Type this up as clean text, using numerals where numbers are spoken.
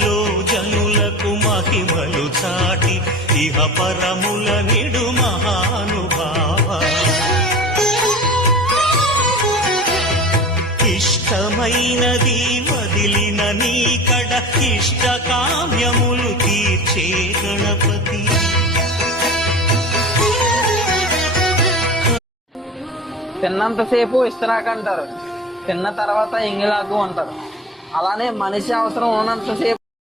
భూమిలో జనులకు మహిమలు చాటి ఇహ పరముల నిడు మహానుభావ ఇష్టమైనది వదిలిన నీకడ ఇష్ట కామ్యములు తీర్చే గణపతి. తిన్నంతసేపు ఇస్తరాకంటారు, తిన్న తర్వాత ఎంగిలాకు అంటారు. అలానే మనిషి అవసరం ఉన్నంతసేపు